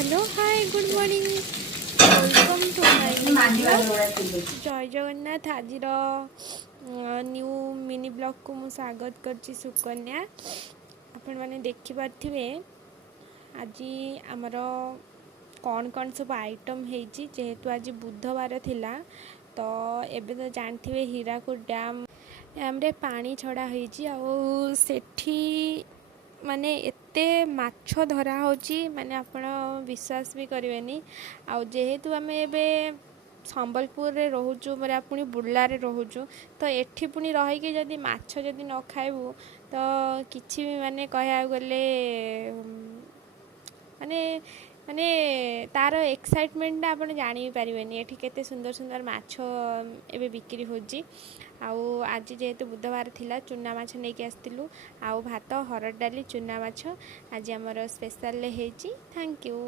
Hello hi good morning welcome to my Jai Jagannath आज new mini blog को मु स्वागत करची सुकन्या आपण माने देखि पारथिबे आज आमर कौन कौन सब आइटम हेची जेहेतु आज बुधवार थिला तो एबे तो जानथिबे हीराकुद डैम रे पानी छड़ा हेची आ सेठी माने एते माछ धरा होची माने आपण विश्वास भी करेनि आ जेहेतु आम एबे संबलपुर रे रोहुचु मेरे पुणी बुर्ला रे रोहुचु तो एठी पुणी रहीकि जदि माछ जदि न खाइबु तो किछि भी माने कहया गले माने माने तार एक्साइटमेंट आपण जानि पारिबेनि एठी केते सुंदर सुंदर माछ एबे बिक्री होची आउ आज जेहेतु बुधवार थिला चुना माछ नेकी आस्तिलु आउ भात हरड डाली चुना माछ आज हमर स्पेशल हेची थैंक यू।